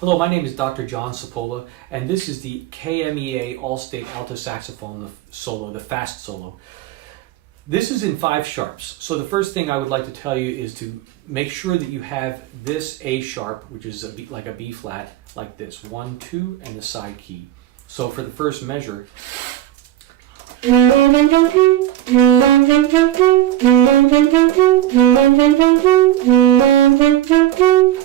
Hello, my name is Dr. John Cipolla, and this is the KMEA Allstate Alto Saxophone solo, the fast solo. This is in 5 sharps. So the first thing I would like to tell you is to make sure that you have this A sharp, which is like a B flat, like this, 1, 2, and the side key. So for the first measure,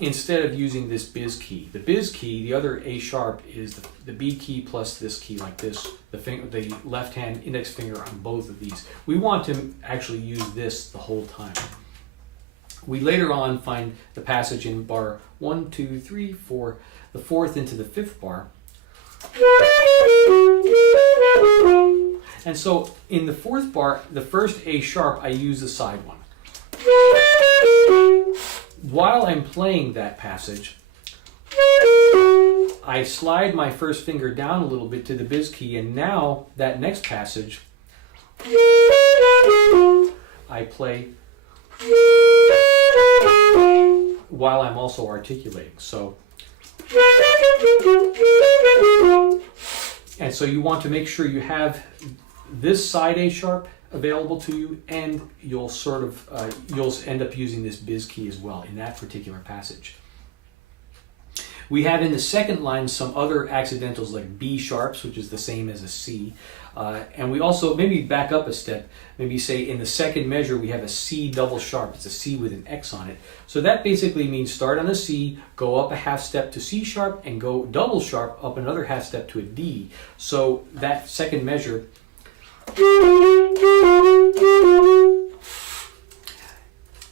instead of using this biz key, the other A sharp is the B key plus this key like this, the left hand index finger on both of these. We want to actually use this the whole time. We later on find the passage in bar 1, 2, 3, 4, the 4th into the 5th bar. And so in the 4th bar, the first A sharp, I use the side one. While I'm playing that passage, I slide my first finger down a little bit to the biz key, and now that next passage, I play while I'm also articulating. And so you want to make sure you have this side A sharp available to you, and you'll you'll end up using this biz key as well in that particular passage. We have in the second line some other accidentals like B sharps, which is the same as a C. And we also, maybe back up a step, maybe say in the second measure we have a C double sharp. It's a C with an X on it. So that basically means start on a C, go up a half step to C sharp, and go double sharp up another half step to a D. So that second measure,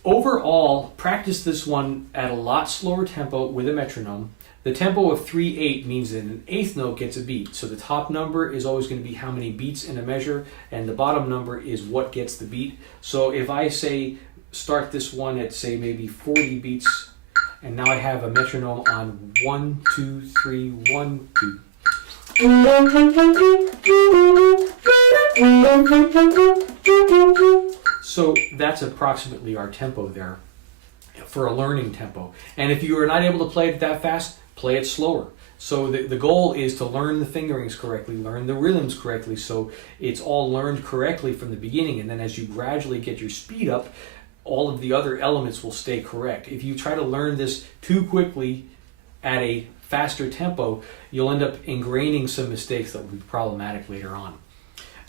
overall, practice this one at a lot slower tempo with a metronome. The tempo of 3/8 means that an 8th note gets a beat. So the top number is always going to be how many beats in a measure, and the bottom number is what gets the beat. So if I say start this one at, say, maybe 40 beats, and now I have a metronome on 1, 2, 3, 1, 2. So that's approximately our tempo there for a learning tempo. And if you are not able to play it that fast, play it slower. So the goal is to learn the fingerings correctly, learn the rhythms correctly, so it's all learned correctly from the beginning, and then as you gradually get your speed up, all of the other elements will stay correct. If you try to learn this too quickly at a faster tempo, you'll end up ingraining some mistakes that will be problematic later on.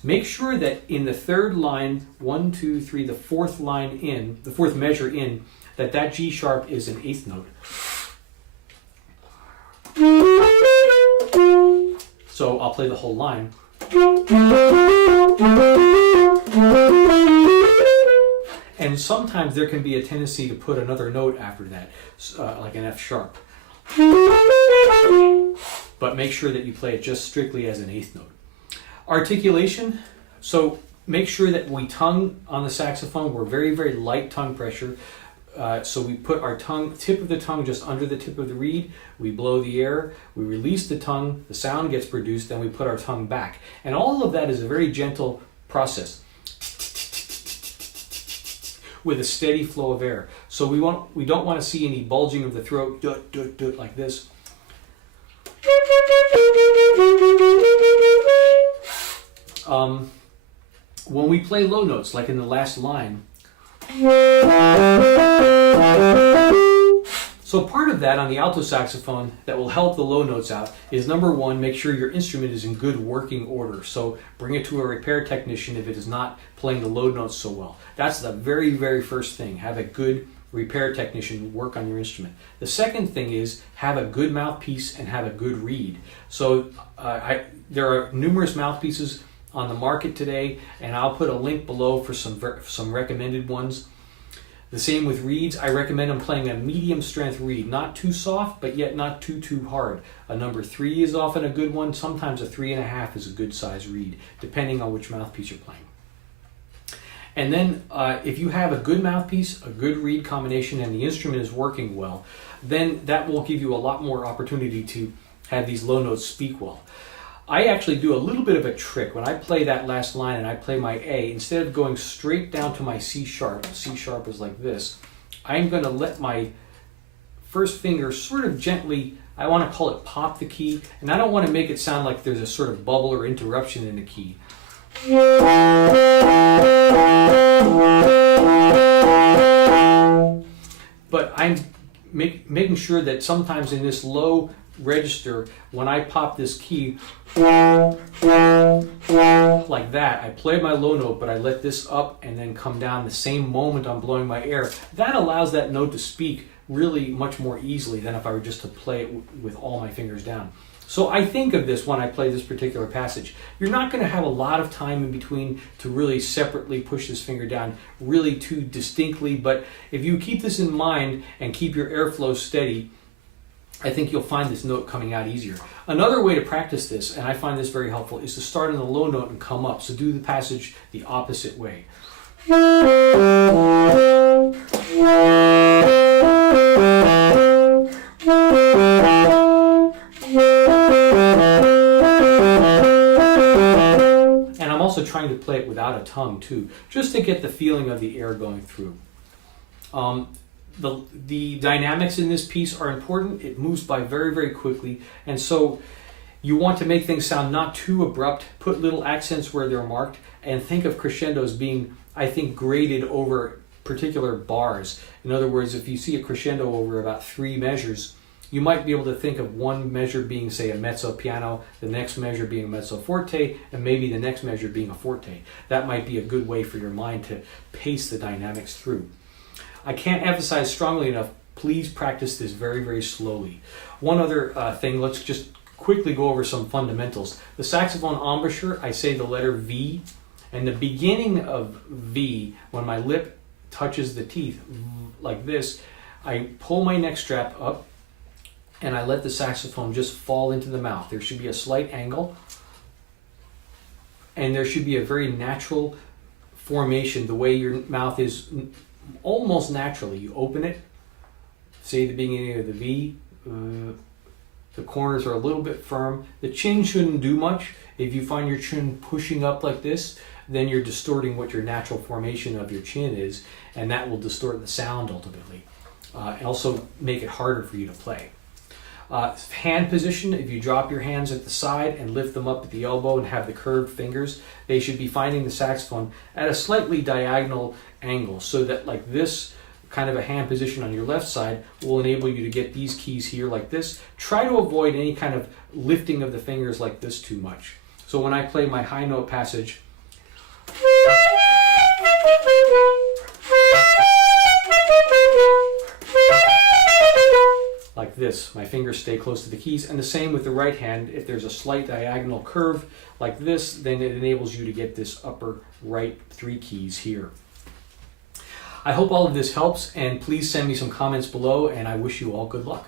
Make sure that in the third line, 1, 2, 3, the 4th line in, the 4th measure in, that G sharp is an 8th note. So I'll play the whole line. And sometimes there can be a tendency to put another note after that, like an F sharp. But make sure that you play it just strictly as an eighth note. Articulation. So make sure that we tongue on the saxophone. We're very, very light tongue pressure. So we put our tip of the tongue just under the tip of the reed. We blow the air. We release the tongue. The sound gets produced. Then we put our tongue back. And all of that is a very gentle process with a steady flow of air. So we don't want to see any bulging of the throat, like this. When we play low notes, like in the last line, so part of that on the alto saxophone that will help the low notes out is, number one, make sure your instrument is in good working order. So bring it to a repair technician if it is not playing the low notes so well. That's the very, very first thing. Have a good repair technician work on your instrument. The second thing is have a good mouthpiece and have a good reed. So there are numerous mouthpieces on the market today, and I'll put a link below for some recommended ones. The same with reeds. I recommend them playing a medium strength reed, not too soft, but yet not too hard. A number 3 is often a good one. Sometimes a 3.5 is a good size reed, depending on which mouthpiece you're playing. And then if you have a good mouthpiece, a good reed combination, and the instrument is working well, then that will give you a lot more opportunity to have these low notes speak well. I actually do a little bit of a trick. When I play that last line and I play my A, instead of going straight down to my C sharp is like this, I'm going to let my first finger sort of gently, I want to call it pop the key, and I don't want to make it sound like there's a sort of bubble or interruption in the key. But I'm making sure that sometimes in this low register, when I pop this key like that, I play my low note, but I let this up and then come down the same moment I'm blowing my air. That allows that note to speak really much more easily than if I were just to play it with all my fingers down. So I think of this when I play this particular passage. You're not going to have a lot of time in between to really separately push this finger down really too distinctly, but if you keep this in mind and keep your airflow steady, I think you'll find this note coming out easier. Another way to practice this, and I find this very helpful, is to start on the low note and come up. So do the passage the opposite way. And I'm also trying to play it without a tongue too, just to get the feeling of the air going through. The dynamics in this piece are important. It moves by very, very quickly. And so you want to make things sound not too abrupt, put little accents where they're marked, and think of crescendos being, I think, graded over particular bars. In other words, if you see a crescendo over about 3 measures, you might be able to think of one measure being, say, a mezzo piano, the next measure being a mezzo forte, and maybe the next measure being a forte. That might be a good way for your mind to pace the dynamics through. I can't emphasize strongly enough, please practice this very, very slowly. One other thing, let's just quickly go over some fundamentals. The saxophone embouchure, I say the letter V, and the beginning of V, when my lip touches the teeth like this, I pull my neck strap up and I let the saxophone just fall into the mouth. There should be a slight angle, and there should be a very natural formation, the way your mouth is almost naturally. You open it, say the beginning of the V, the corners are a little bit firm. The chin shouldn't do much. If you find your chin pushing up like this, then you're distorting what your natural formation of your chin is, and that will distort the sound ultimately. And also make it harder for you to play. Hand position, if you drop your hands at the side and lift them up at the elbow and have the curved fingers, they should be finding the saxophone at a slightly diagonal angle, so that like this kind of a hand position on your left side will enable you to get these keys here like this. Try to avoid any kind of lifting of the fingers like this too much. So when I play my high note passage, like this. My fingers stay close to the keys, and the same with the right hand. If there's a slight diagonal curve like this, then it enables you to get this upper right 3 keys here. I hope all of this helps, and please send me some comments below, and I wish you all good luck.